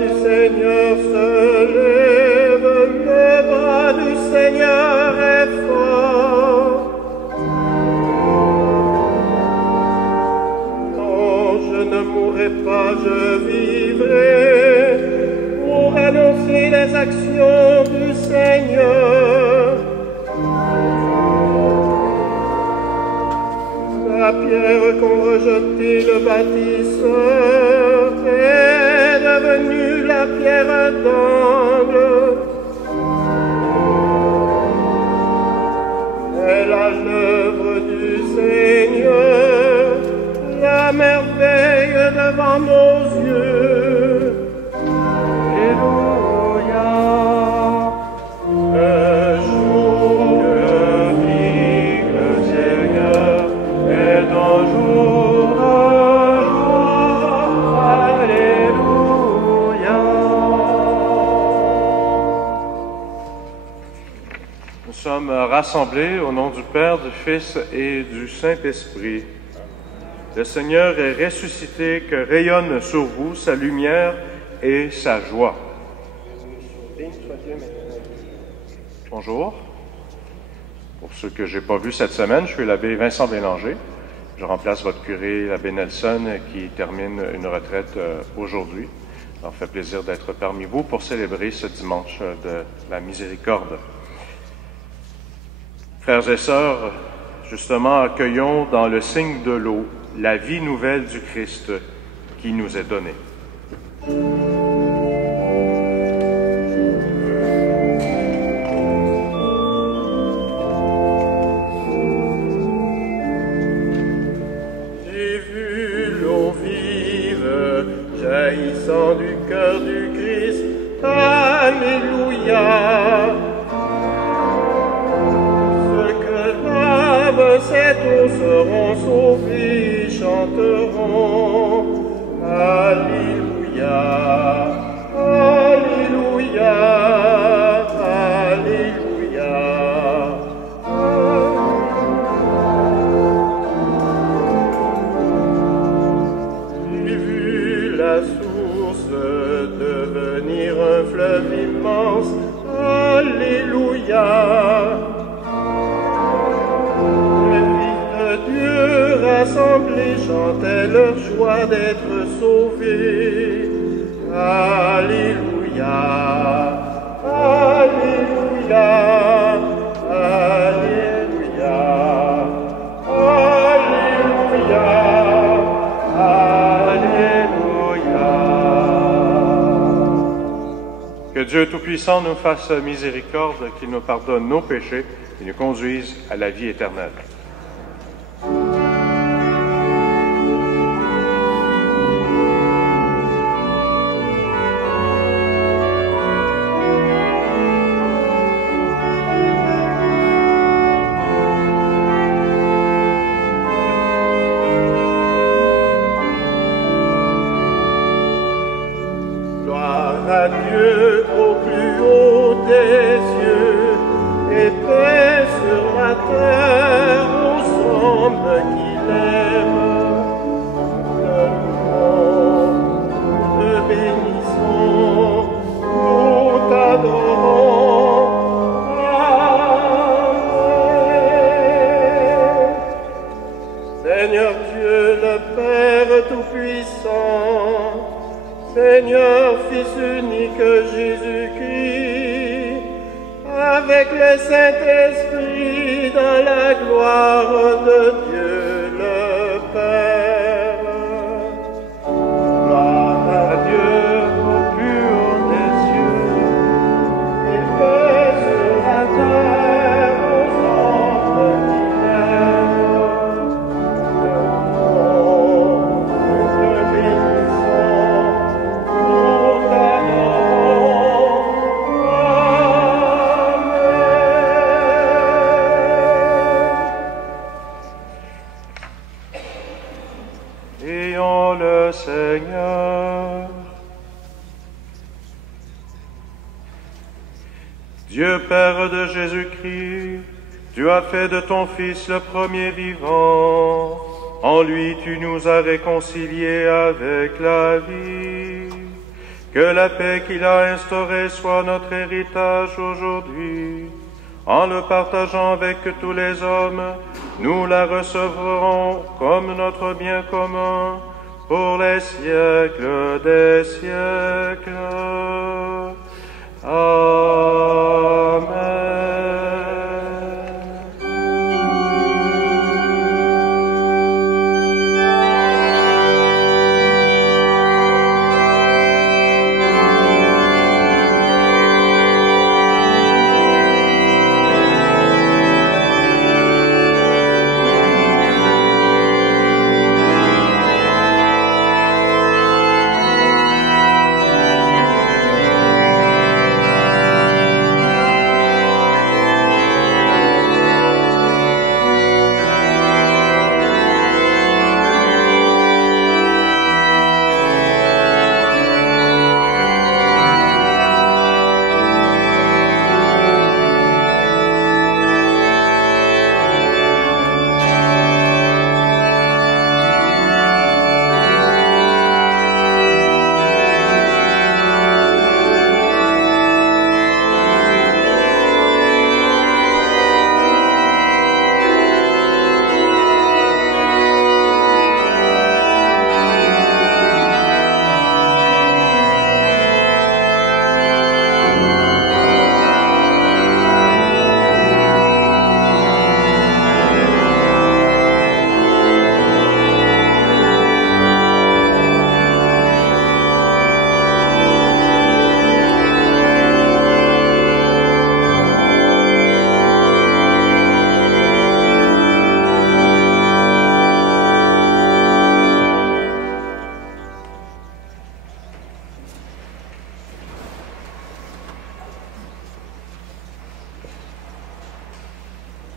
du Seigneur se lève, le bras du Seigneur est fort. Non, je ne mourrai pas, je vivrai pour annoncer les actions du Seigneur. La pierre qu'ont rejetée le bâtisseur est devenue la pierre d'angle. C'est la l'œuvre du Seigneur, la merveille devant nos yeux. Alléluia. Le jour que vit le Seigneur est un jour de joie. Alléluia. Nous sommes rassemblés au nom du Père, du Fils et du Saint-Esprit. Le Seigneur est ressuscité, que rayonne sur vous sa lumière et sa joie. Bonjour. Pour ceux que je n'ai pas vus cette semaine, je suis l'abbé Vincent Bélanger. Je remplace votre curé, l'abbé Nelson, qui termine une retraite aujourd'hui. Ça me fait plaisir d'être parmi vous pour célébrer ce dimanche de la miséricorde. Frères et sœurs, justement, accueillons dans le signe de l'eau la vie nouvelle du Christ qui nous est donnée. J'ai vu l'eau vive jaillissant du cœur du Christ. Alléluia. Ceux que lave cette eau seront sauvés, chanteront. Alléluia. Alléluia. Alléluia. J'ai vu la source devenir un fleuve immense. Alléluia. Les filles de Dieu rassemblées chantaient leur joie d'être sauvées. Alléluia. Alléluia. Alléluia. Alléluia. Alléluia. Que Dieu Tout-Puissant nous fasse miséricorde, qu'il nous pardonne nos péchés et nous conduise à la vie éternelle. Gloire à Dieu au plus haut des cieux, et paix sur la terre aux hommes qu'il aime. Le louons, nous te bénissons, nous t'adorons. Amen. Seigneur Dieu, le Père Tout-Puissant, Seigneur, Fils unique Jésus-Christ, avec le Saint-Esprit dans la gloire de Dieu le Père. Gloire à Dieu au plus haut des cieux, et paix sur la terre aux hommes qu'il aime. Nous te bénissons, nous t'adorons. Amen. Ayons le Seigneur. Dieu Père de Jésus-Christ, tu as fait de ton Fils le premier vivant. En lui tu nous as réconciliés avec la vie. Que la paix qu'il a instaurée soit notre héritage aujourd'hui. En le partageant avec tous les hommes, nous la recevrons comme notre bien commun pour les siècles des siècles. Amen.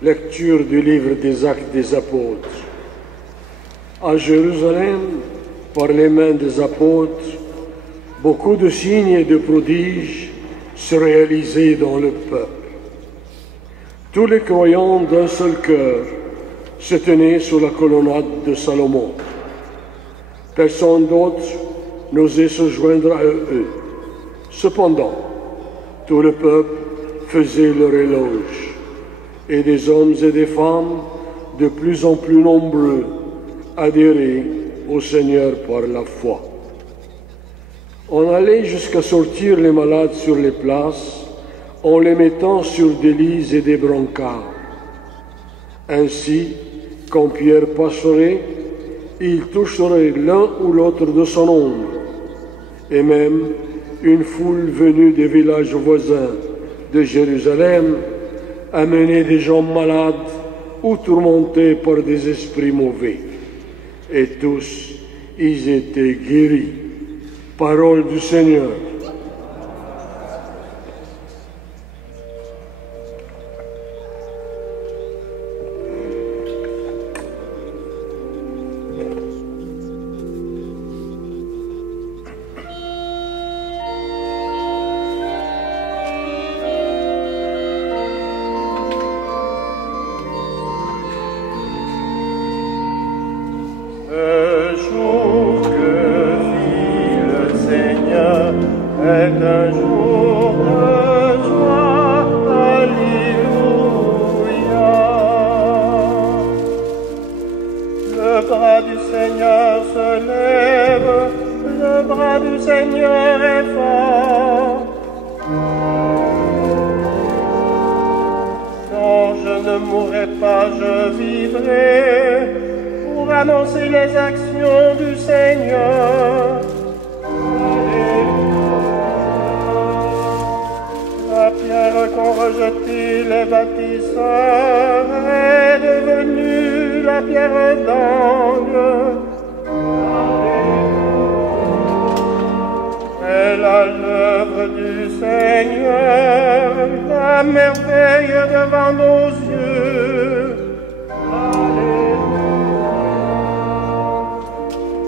Lecture du livre des Actes des Apôtres. À Jérusalem, par les mains des apôtres, beaucoup de signes et de prodiges se réalisaient dans le peuple. Tous les croyants d'un seul cœur se tenaient sous la colonnade de Salomon. Personne d'autre n'osait se joindre à eux. Cependant, tout le peuple faisait leur éloge. Et des hommes et des femmes de plus en plus nombreux adhéraient au Seigneur par la foi. On allait jusqu'à sortir les malades sur les places en les mettant sur des lits et des brancards. Ainsi, quand Pierre passerait, il toucherait l'un ou l'autre de son ombre, et même une foule venue des villages voisins de Jérusalem amener des gens malades ou tourmentés par des esprits mauvais. Et tous, ils étaient guéris. Parole du Seigneur.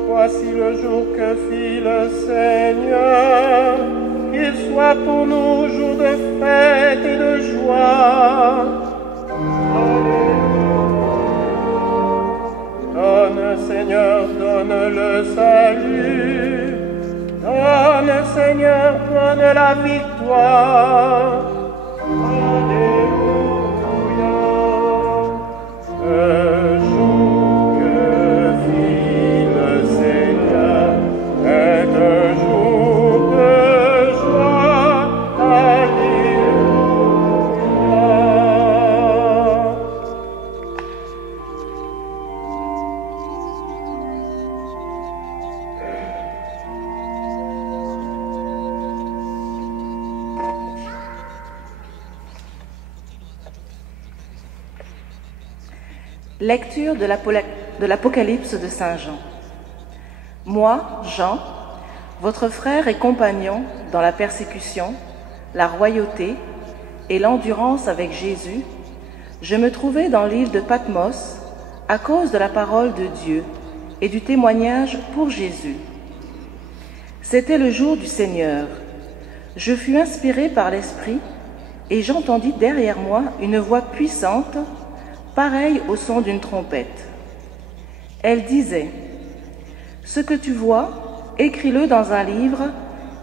Voici le jour que fit le Seigneur, qu'il soit pour nous jour de fête et de joie. Donne, Seigneur, donne le salut. Donne, Seigneur, donne la victoire. Alléluia. Le jour que fit le Seigneur est un jour de joie. Alléluia. Lecture de l'Apocalypse de Saint Jean. Moi, Jean, votre frère et compagnon dans la persécution, la royauté et l'endurance avec Jésus, je me trouvais dans l'île de Patmos à cause de la parole de Dieu et du témoignage pour Jésus. C'était le jour du Seigneur. Je fus inspiré par l'Esprit et j'entendis derrière moi une voix puissante, pareille au son d'une trompette. Elle disait : « Ce que tu vois, écris-le dans un livre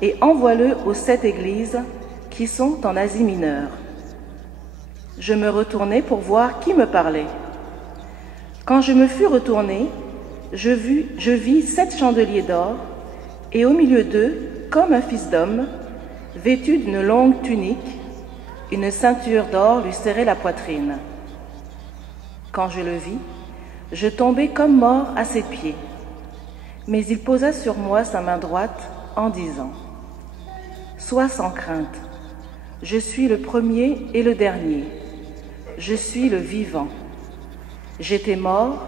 et envoie-le aux 7 églises qui sont en Asie mineure. » Je me retournai pour voir qui me parlait. Quand je me fus retourné, je vis 7 chandeliers d'or, et au milieu d'eux, comme un fils d'homme, vêtu d'une longue tunique, une ceinture d'or lui serrait la poitrine. Quand je le vis, je tombai comme mort à ses pieds. Mais il posa sur moi sa main droite en disant : « Sois sans crainte, je suis le premier et le dernier, je suis le vivant. J'étais mort,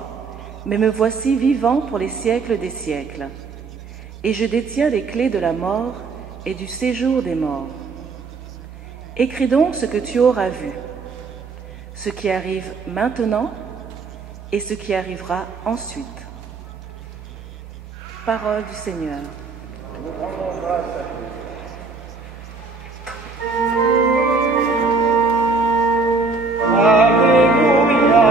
mais me voici vivant pour les siècles des siècles, et je détiens les clés de la mort et du séjour des morts. Écris donc ce que tu auras vu, ce qui arrive maintenant et ce qui arrivera ensuite. » Parole du Seigneur. Nous rendons grâce à Dieu. Alléluia,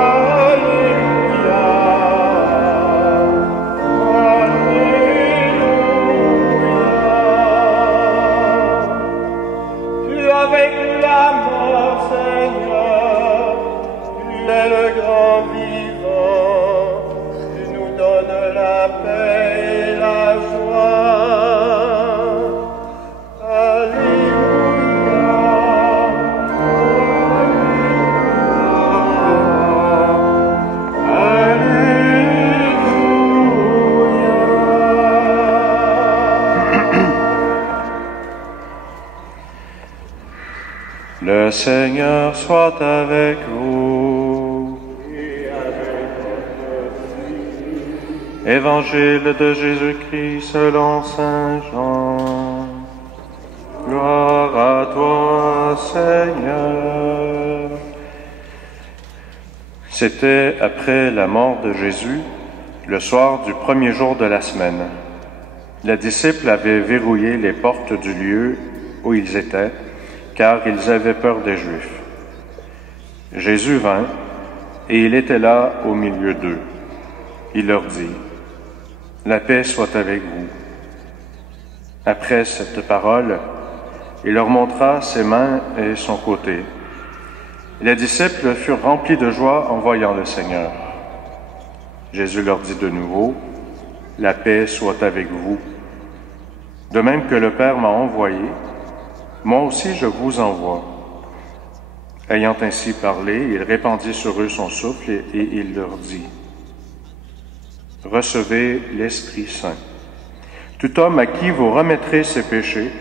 Alléluia, Alléluia. Tu as vaincu la mort, Seigneur, tu es le grand vivant, tu nous donnes la paix et la joie. Le Seigneur soit avec vous. Et avec votre esprit. Évangile de Jésus-Christ selon Saint Jean. Gloire à toi, Seigneur. C'était après la mort de Jésus, le soir du premier jour de la semaine. Les disciples avaient verrouillé les portes du lieu où ils étaient, car ils avaient peur des Juifs. Jésus vint, et il était là au milieu d'eux. Il leur dit : « La paix soit avec vous. » Après cette parole, il leur montra ses mains et son côté. Les disciples furent remplis de joie en voyant le Seigneur. Jésus leur dit de nouveau : « La paix soit avec vous. De même que le Père m'a envoyé, moi aussi je vous envoie. » Ayant ainsi parlé, il répandit sur eux son souffle et il leur dit : « Recevez l'Esprit Saint. Tout homme à qui vous remettrez ses péchés,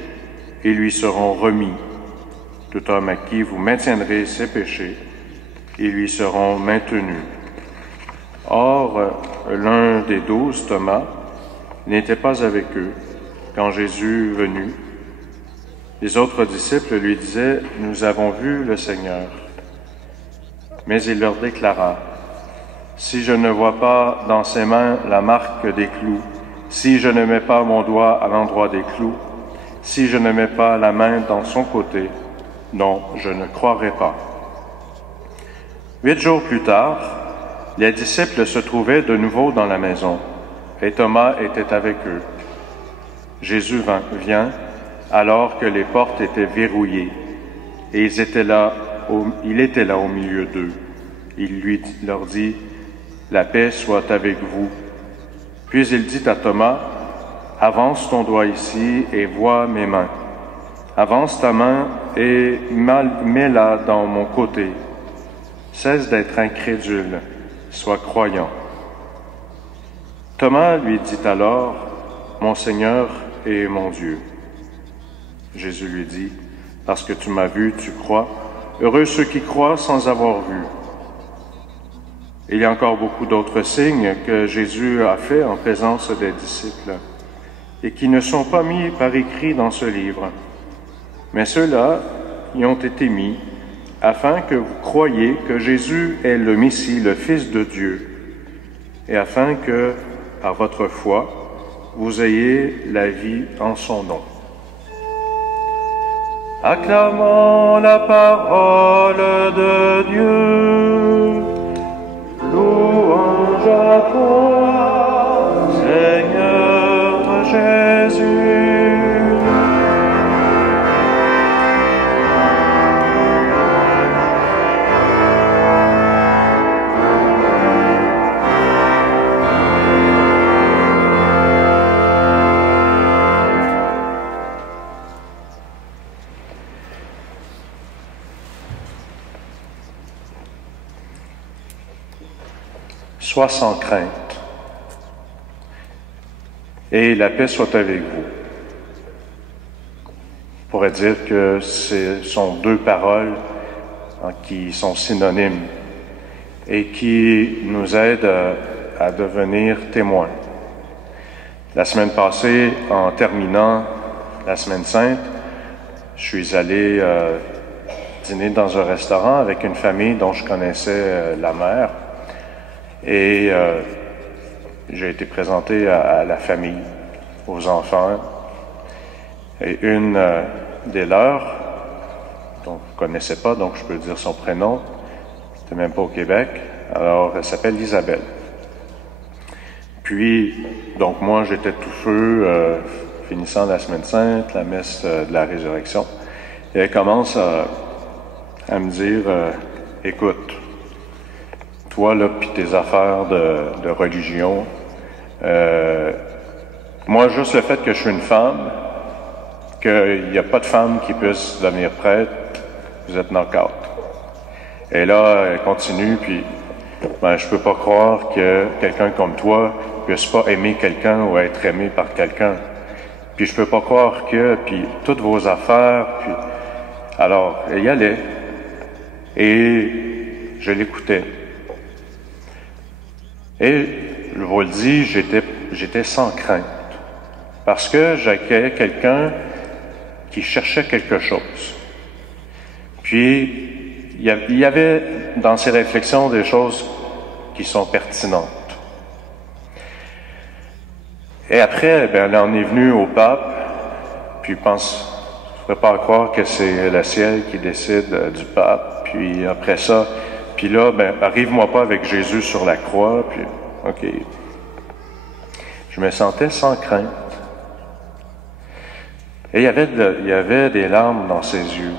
ils lui seront remis. Tout homme à qui vous maintiendrez ses péchés, ils lui seront maintenus. » Or, l'un des 12, Thomas, n'était pas avec eux quand Jésus venu. Les autres disciples lui disaient : « Nous avons vu le Seigneur. » Mais il leur déclara : « Si je ne vois pas dans ses mains la marque des clous, si je ne mets pas mon doigt à l'endroit des clous, si je ne mets pas la main dans son côté, non, je ne croirai pas. » 8 jours plus tard, les disciples se trouvaient de nouveau dans la maison, et Thomas était avec eux. Jésus vient alors que les portes étaient verrouillées, et il était là au milieu d'eux. Il leur dit, « La paix soit avec vous. » Puis il dit à Thomas, « Avance ton doigt ici et vois mes mains. Avance ta main et mets-la dans mon côté. Cesse d'être incrédule, sois croyant. » Thomas lui dit alors, « Mon Seigneur et mon Dieu. » Jésus lui dit, « Parce que tu m'as vu, tu crois. Heureux ceux qui croient sans avoir vu. » Il y a encore beaucoup d'autres signes que Jésus a faits en présence des disciples et qui ne sont pas mis par écrit dans ce livre. Mais ceux-là y ont été mis afin que vous croyiez que Jésus est le Messie, le Fils de Dieu, et afin que, par votre foi, vous ayez la vie en son nom. Acclamons la parole de Dieu. Louange à toi, Seigneur Jésus. Sois sans crainte, et la paix soit avec vous. On pourrait dire que ce sont deux paroles qui sont synonymes et qui nous aident à devenir témoins. La semaine passée, en terminant la Semaine Sainte, je suis allé dîner dans un restaurant avec une famille dont je connaissais la mère. Et j'ai été présenté à la famille, aux enfants. Et une des leurs, dont vous ne connaissez pas, donc je peux dire son prénom, c'était même pas au Québec, alors elle s'appelle Isabelle. Puis, donc moi j'étais tout feu, finissant la Semaine Sainte, la messe de la Résurrection. Et elle commence à me dire, écoute, toi, là, puis tes affaires de religion, moi, juste le fait que je suis une femme, qu'il n'y a pas de femme qui puisse devenir prêtre, vous êtes knock-out. Et là, elle continue, puis je peux pas croire que quelqu'un comme toi puisse pas aimer quelqu'un ou être aimé par quelqu'un. Puis je peux pas croire que, puis toutes vos affaires, puis... Alors, elle y allait, et je l'écoutais. Et, je vous le dis, j'étais sans crainte. Parce que j'accueillais quelqu'un qui cherchait quelque chose. Puis, il y avait dans ses réflexions des choses qui sont pertinentes. Et après, elle en est venue au pape, puis je ne ferais pas croire que c'est le ciel qui décide du pape. Puis après ça, puis là, arrive-moi pas avec Jésus sur la croix, puis OK. Je me sentais sans crainte. Et il y avait des larmes dans ses yeux.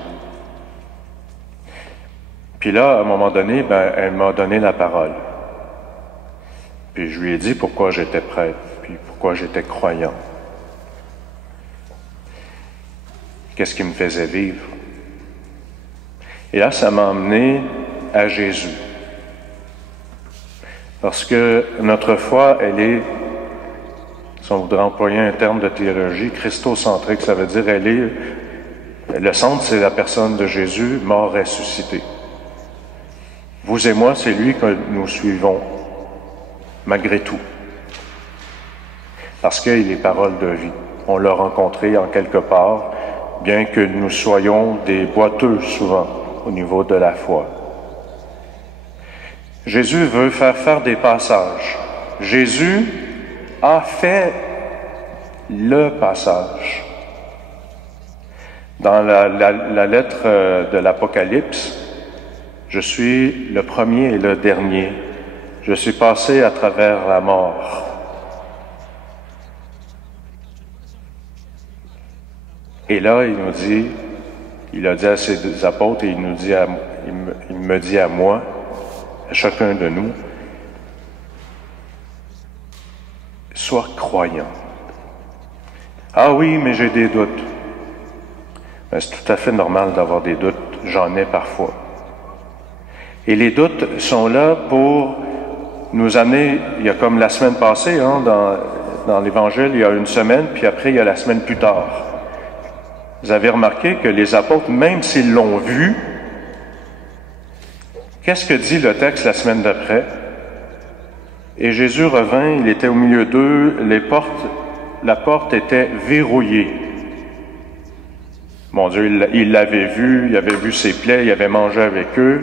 Puis là, à un moment donné, elle m'a donné la parole. Puis je lui ai dit pourquoi j'étais prêtre, puis pourquoi j'étais croyant. Qu'est-ce qui me faisait vivre? Et là, ça m'a emmené à Jésus. Parce que notre foi, elle est, si on voudrait employer un terme de théologie, christocentrique, ça veut dire le centre, c'est la personne de Jésus, mort ressuscité. Vous et moi, c'est lui que nous suivons, malgré tout. Parce qu'il est parole de vie. On l'a rencontré en quelque part, bien que nous soyons des boiteux souvent au niveau de la foi. Jésus veut faire des passages. Jésus a fait le passage. Dans la lettre de l'Apocalypse, je suis le premier et le dernier. Je suis passé à travers la mort. Et là, il a dit à ses apôtres, et il me dit à moi, à chacun de nous, sois croyant. Ah oui, mais j'ai des doutes. Ben, c'est tout à fait normal d'avoir des doutes, j'en ai parfois. Et les doutes sont là pour nous amener, il y a comme la semaine passée, dans l'Évangile, il y a une semaine, puis après il y a la semaine plus tard. Vous avez remarqué que les apôtres, même s'ils l'ont vu, qu'est-ce que dit le texte la semaine d'après? Et Jésus revint, il était au milieu d'eux, la porte était verrouillée. Mon Dieu, il l'avait vu, il avait vu ses plaies, il avait mangé avec eux,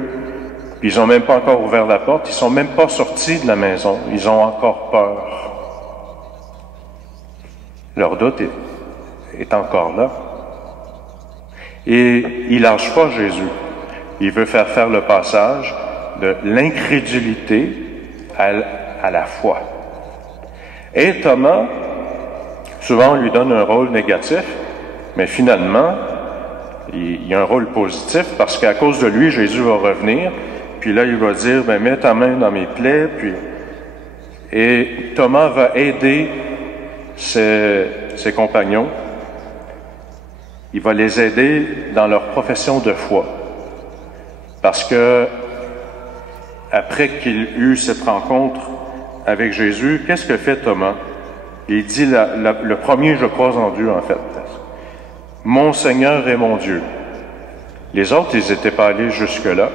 puis ils n'ont même pas encore ouvert la porte, ils sont même pas sortis de la maison, ils ont encore peur. Leur doute est encore là. Et il lâche pas Jésus. Il veut faire le passage de l'incrédulité à la foi. Et Thomas, souvent on lui donne un rôle négatif, mais finalement, il y a un rôle positif parce qu'à cause de lui, Jésus va revenir, puis là il va dire, ben mets ta main dans mes plaies, et Thomas va aider ses compagnons. Il va les aider dans leur profession de foi. Parce que, après qu'il eut cette rencontre avec Jésus, qu'est-ce que fait Thomas? Il dit le premier, je crois en Dieu, en fait. Mon Seigneur et mon Dieu. Les autres, ils n'étaient pas allés jusque-là.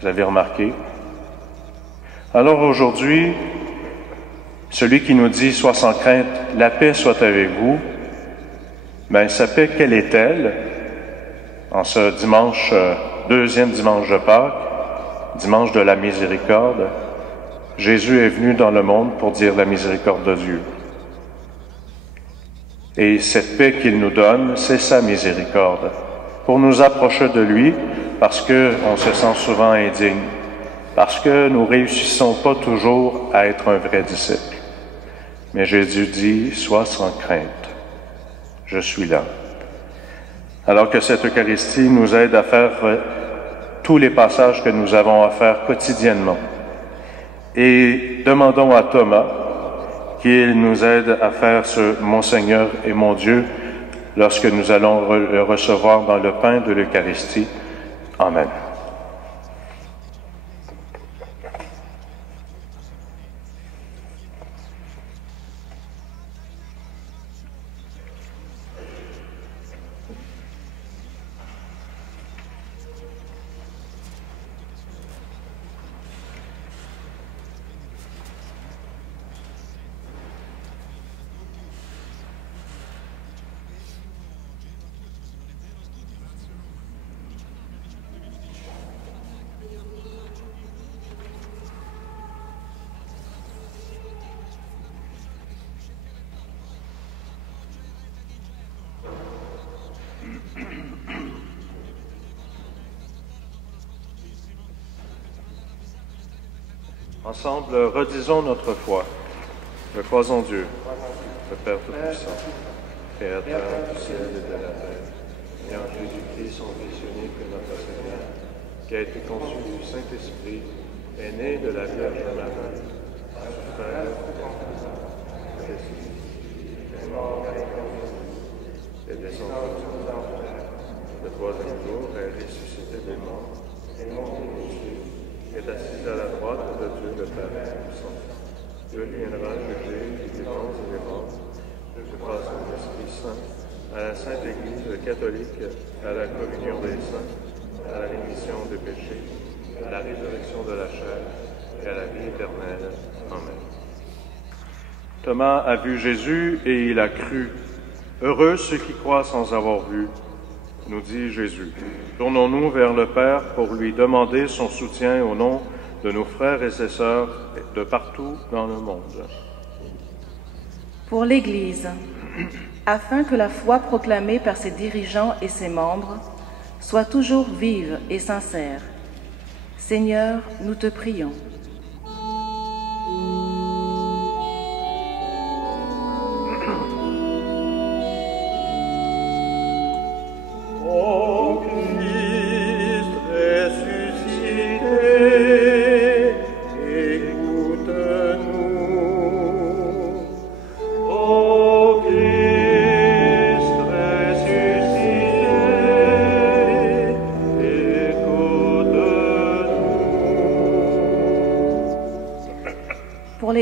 Vous avez remarqué? Alors aujourd'hui, celui qui nous dit, sois sans crainte, la paix soit avec vous, ben, sa paix, quelle est-elle? En ce dimanche, deuxième dimanche de Pâques, dimanche de la miséricorde, Jésus est venu dans le monde pour dire la miséricorde de Dieu. Et cette paix qu'il nous donne, c'est sa miséricorde, pour nous approcher de lui, parce que on se sent souvent indigne, parce que nous réussissons pas toujours à être un vrai disciple. Mais Jésus dit, sois sans crainte. Je suis là. Alors que cette Eucharistie nous aide à faire tous les passages que nous avons à faire quotidiennement. Et demandons à Thomas qu'il nous aide à faire ce Mon Seigneur et mon Dieu lorsque nous allons le recevoir dans le pain de l'Eucharistie. Amen. Ensemble, redisons notre foi. Je crois en Dieu, le Père Tout-Puissant, Créateur du ciel et de la terre, et en Jésus-Christ, son Fils unique, notre Seigneur, qui a été conçu du Saint-Esprit, est né de la Vierge Marie, souffert, est mort, est descendu aux enfers, le troisième jour est ressuscité des morts, est assis à la droite de Dieu le Père Tout-Puissant. Dieu viendra juger les vivants et les morts. Je crois en l'Esprit Saint, à la Sainte Église catholique, à la communion des saints, à la rémission des péchés, à la résurrection de la chair et à la vie éternelle. Amen. Thomas a vu Jésus et il a cru. Heureux ceux qui croient sans avoir vu, nous dit Jésus. Tournons-nous vers le Père pour lui demander son soutien au nom de nos frères et ses sœurs de partout dans le monde. Pour l'Église, afin que la foi proclamée par ses dirigeants et ses membres soit toujours vive et sincère. Seigneur, nous te prions.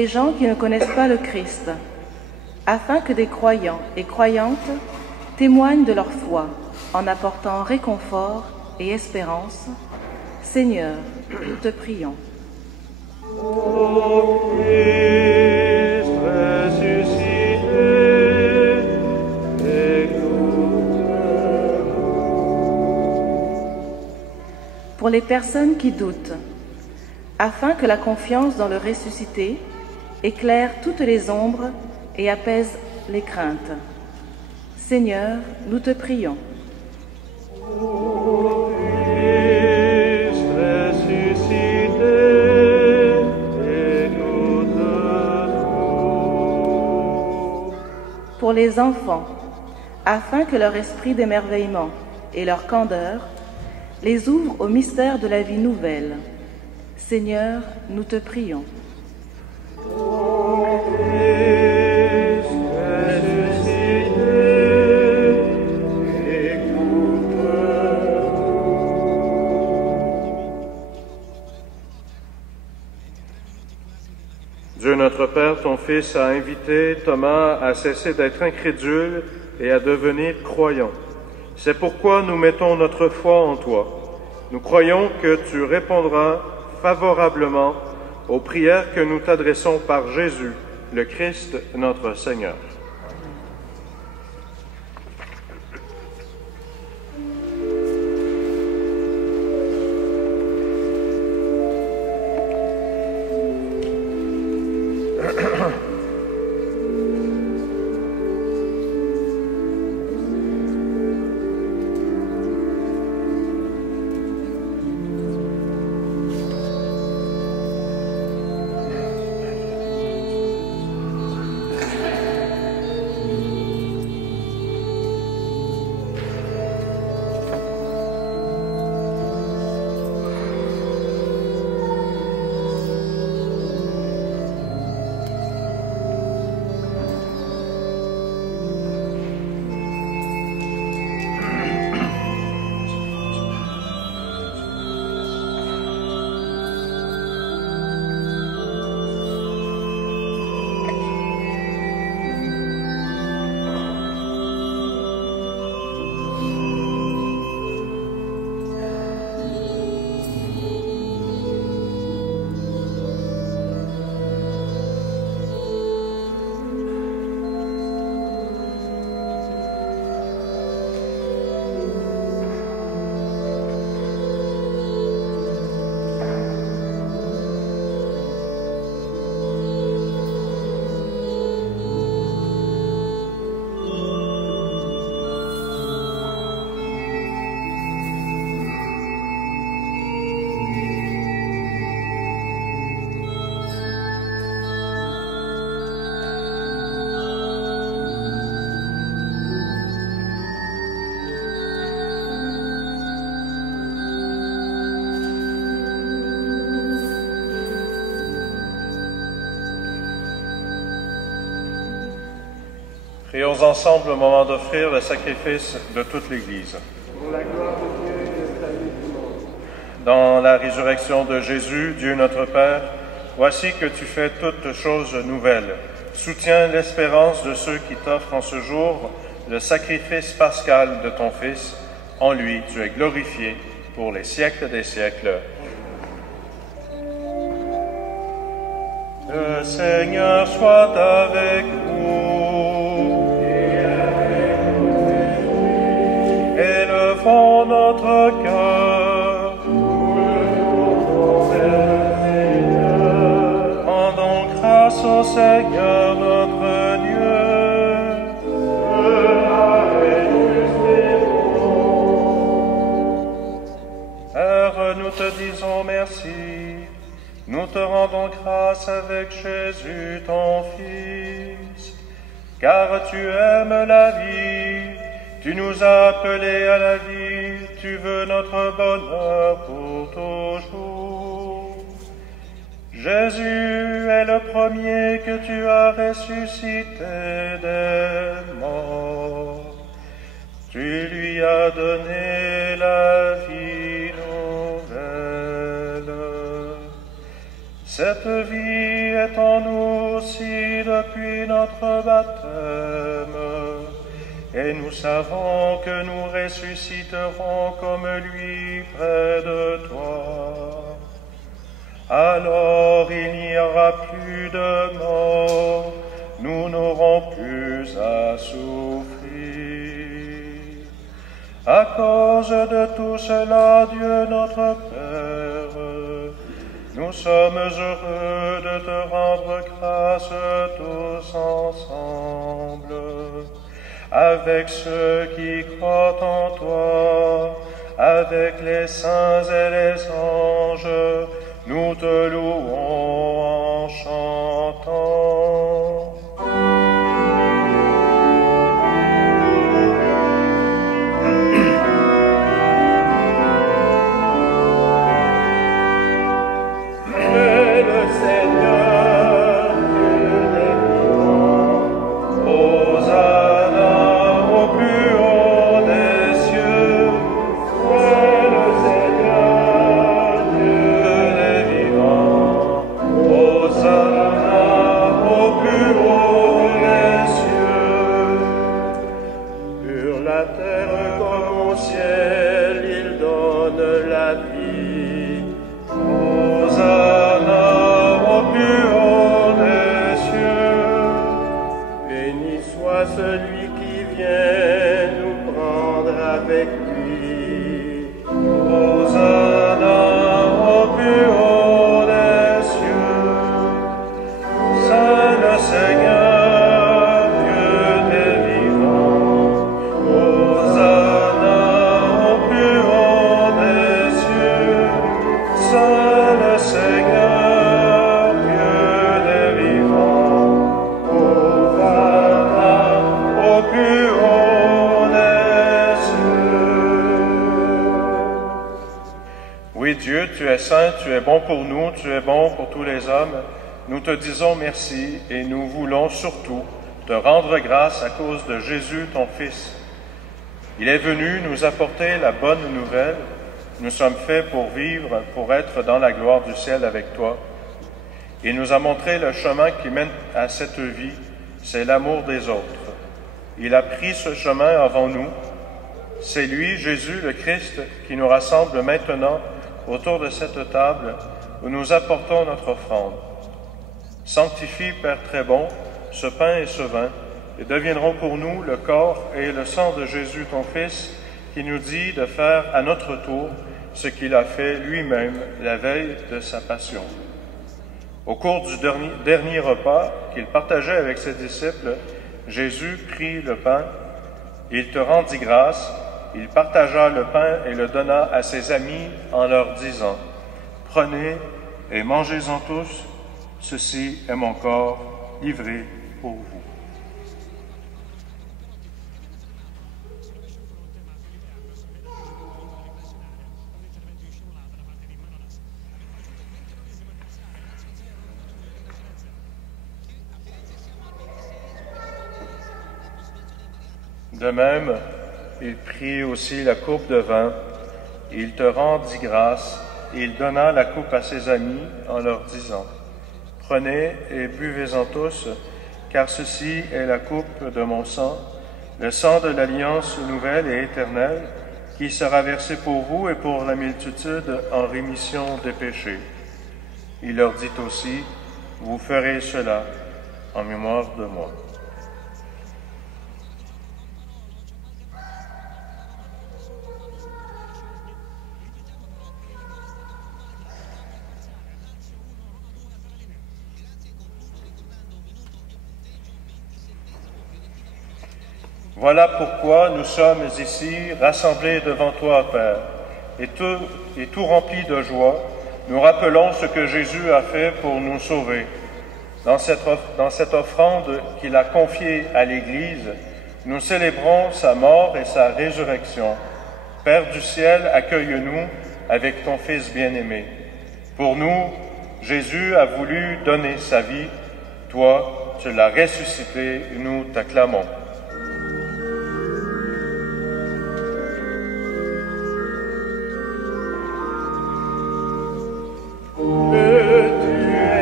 gens qui ne connaissent pas le Christ, afin que des croyants et croyantes témoignent de leur foi en apportant réconfort et espérance. Seigneur, nous te prions. Ô Christ ressuscité, écoute-nous. Pour les personnes qui doutent, afin que la confiance dans le ressuscité éclaire toutes les ombres et apaise les craintes. Seigneur, nous te prions. Ô Christ ressuscité, écoute-nous. Pour les enfants, afin que leur esprit d'émerveillement et leur candeur les ouvre au mystère de la vie nouvelle. Seigneur, nous te prions. Ô Christ ressuscité, écoute-nous. Dieu notre Père, ton Fils, a invité Thomas à cesser d'être incrédule et à devenir croyant. C'est pourquoi nous mettons notre foi en toi. Nous croyons que tu répondras favorablement aux prières que nous t'adressons par Jésus, le Christ, notre Seigneur. Prions ensemble au moment d'offrir le sacrifice de toute l'Église. Pour la gloire de Dieu et le salut du monde. Dans la résurrection de Jésus, Dieu notre Père, voici que tu fais toutes choses nouvelles. Soutiens l'espérance de ceux qui t'offrent en ce jour le sacrifice pascal de ton Fils. En lui, tu es glorifié pour les siècles des siècles. Le Seigneur soit avec vous. Élevons notre cœur. Rendons grâce au Seigneur notre Dieu. Père, nous te disons merci. Nous te rendons grâce avec Jésus, ton Fils, car tu aimes la vie, tu nous as appelés à la vie, tu veux notre bonheur pour toujours. Jésus est le premier que tu as ressuscité des morts. Tu lui as donné la vie nouvelle. Cette vie est en nous aussi depuis notre baptême, et nous savons que nous ressusciterons comme lui près de toi. Alors il n'y aura plus de mort, nous n'aurons plus à souffrir. À cause de tout cela, Dieu notre Père, nous sommes heureux de te rendre grâce tous ensemble, avec ceux qui croient en toi, avec les saints et les anges, nous te louons en chantant. Dieu, tu es saint, tu es bon pour nous, tu es bon pour tous les hommes. Nous te disons merci et nous voulons surtout te rendre grâce à cause de Jésus, ton Fils. Il est venu nous apporter la bonne nouvelle. Nous sommes faits pour vivre, pour être dans la gloire du ciel avec toi. Il nous a montré le chemin qui mène à cette vie, c'est l'amour des autres. Il a pris ce chemin avant nous. C'est lui, Jésus le Christ, qui nous rassemble maintenant autour de cette table où nous apportons notre offrande. Sanctifie, Père très bon, ce pain et ce vin, et deviendront pour nous le corps et le sang de Jésus, ton Fils, qui nous dit de faire à notre tour ce qu'il a fait lui-même la veille de sa passion. Au cours du dernier repas qu'il partageait avec ses disciples, Jésus prit le pain, il te rendit grâce, il partagea le pain et le donna à ses amis en leur disant, « Prenez et mangez-en tous, ceci est mon corps livré pour vous. » De même, il prit aussi la coupe de vin, il te rendit grâce, et il donna la coupe à ses amis en leur disant, « Prenez et buvez-en tous, car ceci est la coupe de mon sang, le sang de l'alliance nouvelle et éternelle, qui sera versé pour vous et pour la multitude en rémission des péchés. » Il leur dit aussi, « Vous ferez cela en mémoire de moi. » Voilà pourquoi nous sommes ici, rassemblés devant toi, Père, et tout remplis de joie, nous rappelons ce que Jésus a fait pour nous sauver. Dans cette offrande qu'il a confiée à l'Église, nous célébrons sa mort et sa résurrection. Père du ciel, accueille-nous avec ton Fils bien-aimé. Pour nous, Jésus a voulu donner sa vie. Toi, tu l'as ressuscité et nous t'acclamons. Que tu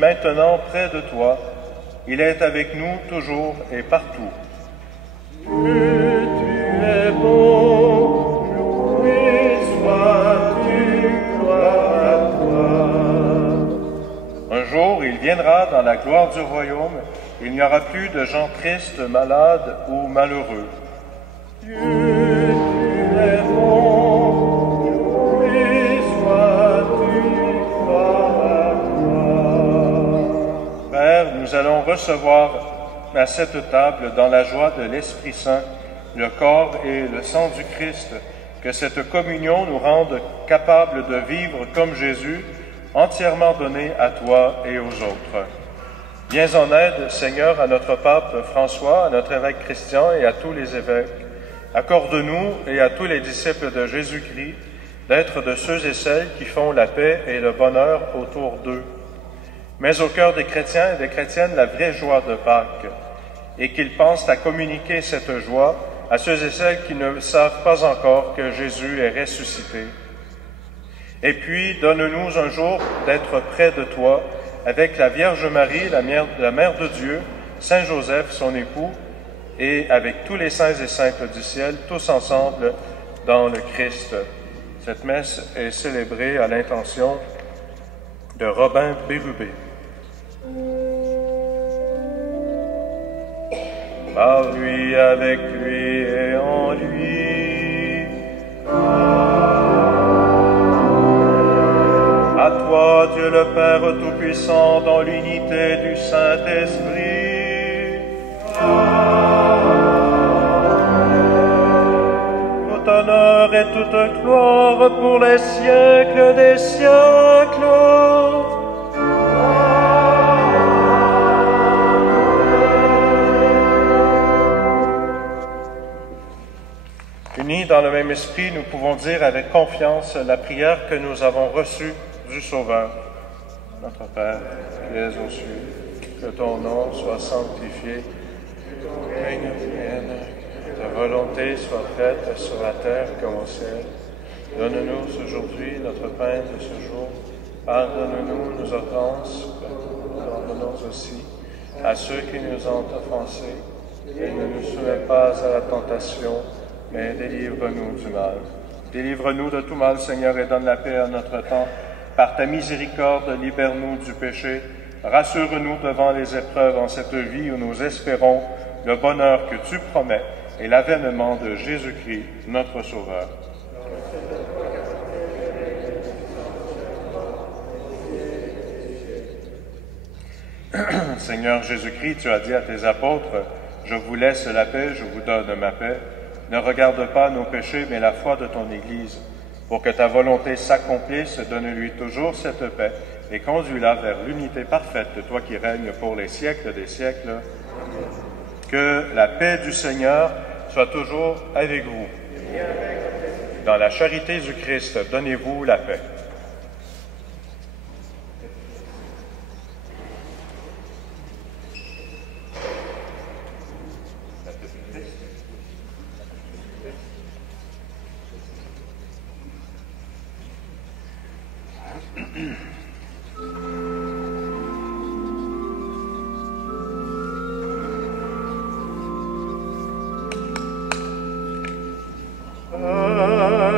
maintenant près de toi. Il est avec nous toujours et partout. Que tu es bon, loué sois-tu, gloire à toi. Un jour, il viendra dans la gloire du royaume. Il n'y aura plus de gens tristes, malades ou malheureux. Dieu, tu es bon, loué sois-tu, gloire à toi. Père, nous allons recevoir à cette table, dans la joie de l'Esprit Saint, le corps et le sang du Christ, que cette communion nous rende capables de vivre comme Jésus, entièrement donné à toi et aux autres. Viens en aide, Seigneur, à notre pape François, à notre évêque Christian et à tous les évêques. Accorde-nous et à tous les disciples de Jésus-Christ d'être de ceux et celles qui font la paix et le bonheur autour d'eux. Mets au cœur des chrétiens et des chrétiennes la vraie joie de Pâques, et qu'ils pensent à communiquer cette joie à ceux et celles qui ne savent pas encore que Jésus est ressuscité. Et puis, donne-nous un jour d'être près de toi, avec la Vierge Marie, la Mère de Dieu, Saint Joseph, son époux, et avec tous les saints et saintes du ciel, tous ensemble dans le Christ. Cette messe est célébrée à l'intention de Robin Bérubé. Par lui, avec lui et en lui. À toi, Dieu le Père Tout-Puissant, dans l'unité du Saint-Esprit. Tout honneur et toute gloire pour les siècles des siècles. Unis dans le même esprit, nous pouvons dire avec confiance la prière que nous avons reçue du Sauveur. Notre Père, qui es aux cieux, que ton nom soit sanctifié, que ton règne vienne, que ta volonté soit faite sur la terre comme au ciel. Donne-nous aujourd'hui notre pain de ce jour. Pardonne-nous nos offenses, comme nous pardonnons aussi à ceux qui nous ont offensés. Et ne nous soumets pas à la tentation, mais délivre-nous du mal. Délivre-nous de tout mal, Seigneur, et donne la paix à notre temps. Par ta miséricorde, libère-nous du péché. Rassure-nous devant les épreuves en cette vie où nous espérons le bonheur que tu promets et l'avènement de Jésus-Christ, notre Sauveur. Seigneur Jésus-Christ, tu as dit à tes apôtres, « Je vous laisse la paix, je vous donne ma paix. Ne regarde pas nos péchés, mais la foi de ton Église. Pour que ta volonté s'accomplisse, donne-lui toujours cette paix et conduis-la vers l'unité parfaite de toi qui règnes pour les siècles des siècles. Que la paix du Seigneur soit toujours avec vous. Dans la charité du Christ, donnez-vous la paix.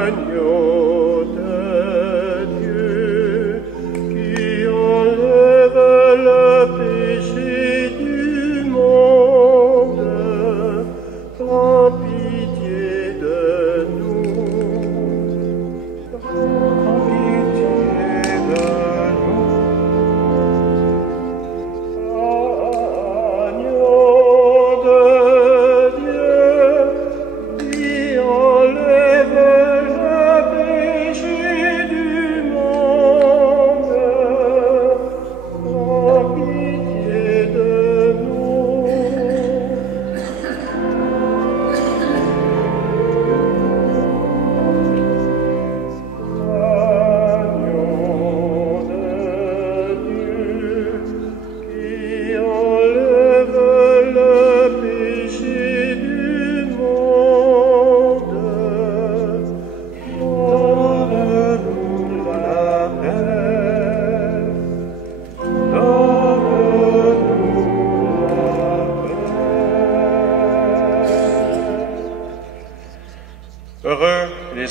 Agneau de Dieu, qui enlève le péché du monde, prends pitié de nous. Prends pitié de nous.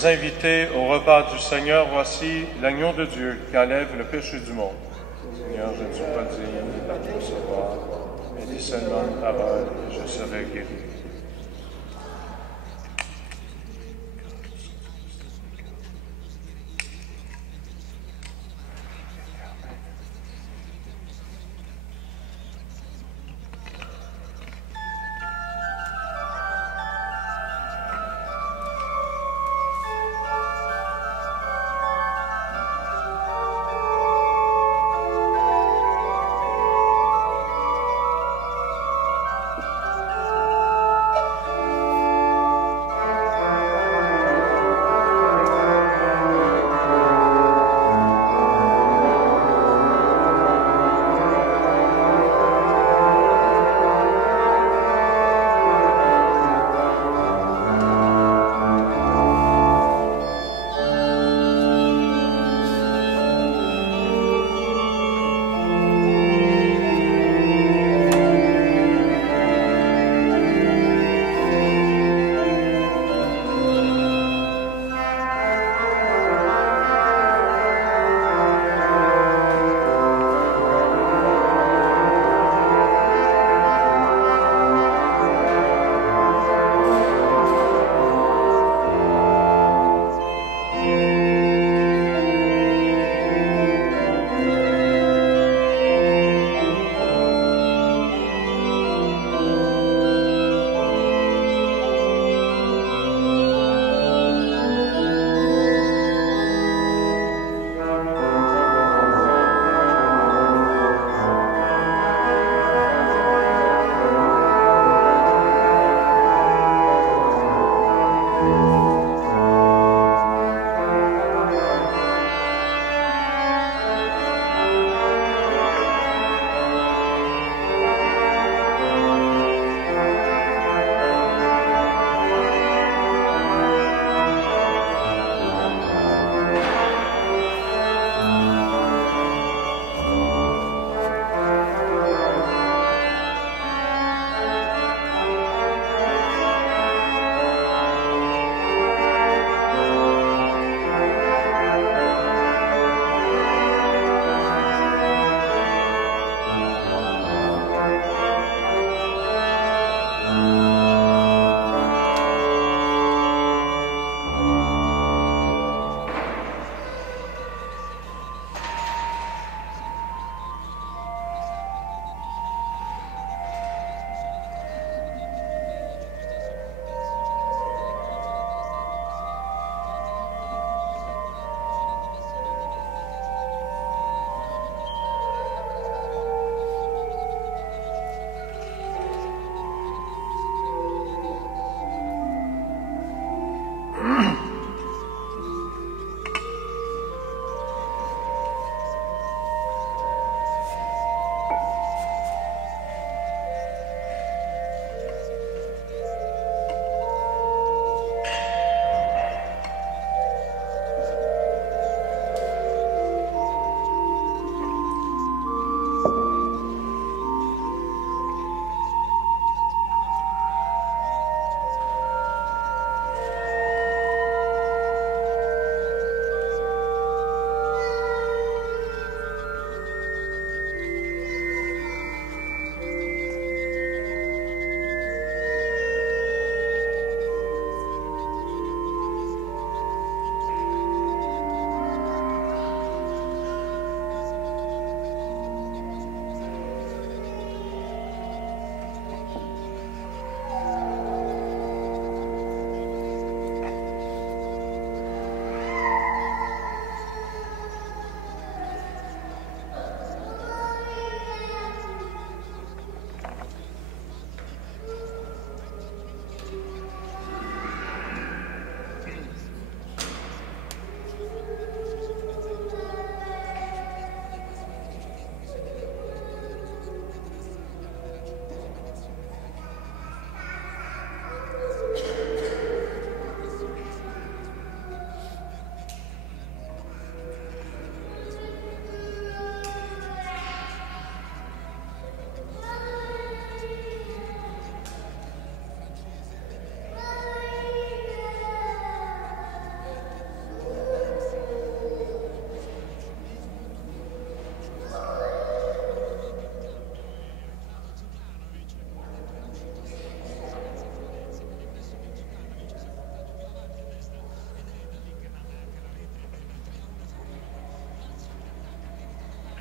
les invités au repas du Seigneur, voici l'agneau de Dieu qui enlève le péché du monde. Seigneur, je ne suis pas digne de recevoir, mais dis seulement une parole et je serai guéri.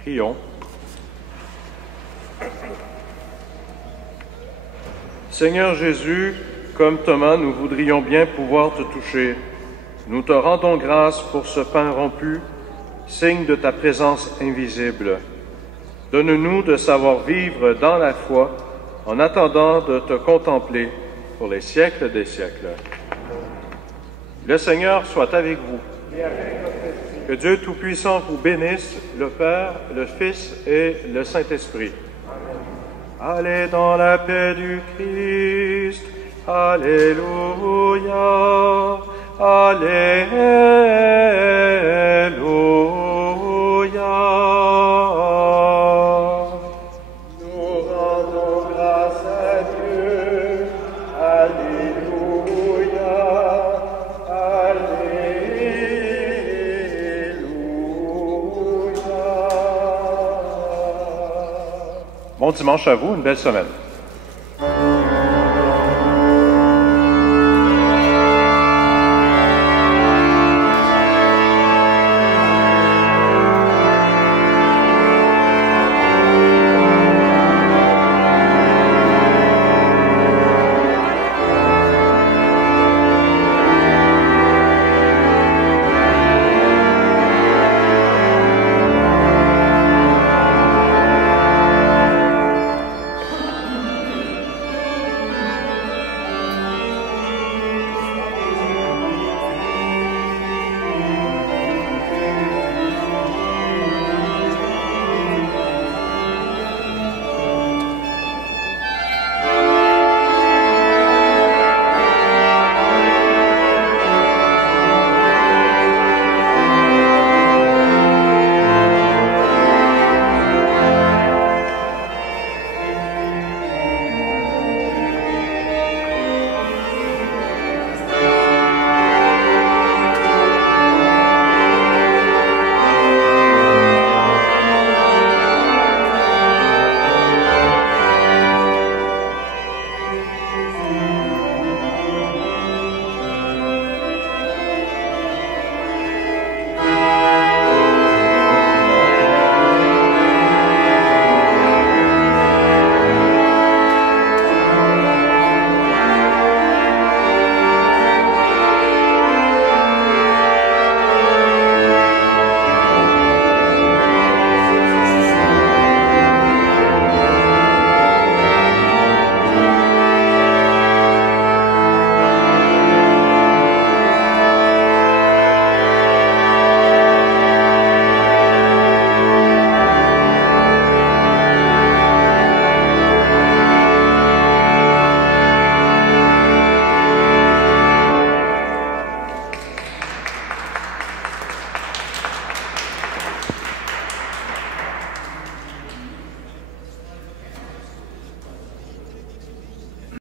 Prions. Seigneur Jésus, comme Thomas, nous voudrions bien pouvoir te toucher. Nous te rendons grâce pour ce pain rompu, signe de ta présence invisible. Donne-nous de savoir vivre dans la foi en attendant de te contempler pour les siècles des siècles. Le Seigneur soit avec vous. Que Dieu Tout-Puissant vous bénisse, le Père, le Fils et le Saint-Esprit. Allez dans la paix du Christ. Alléluia. Alléluia. Nous rendons grâce à Dieu. Alléluia. Alléluia. Bon dimanche à vous, une belle semaine.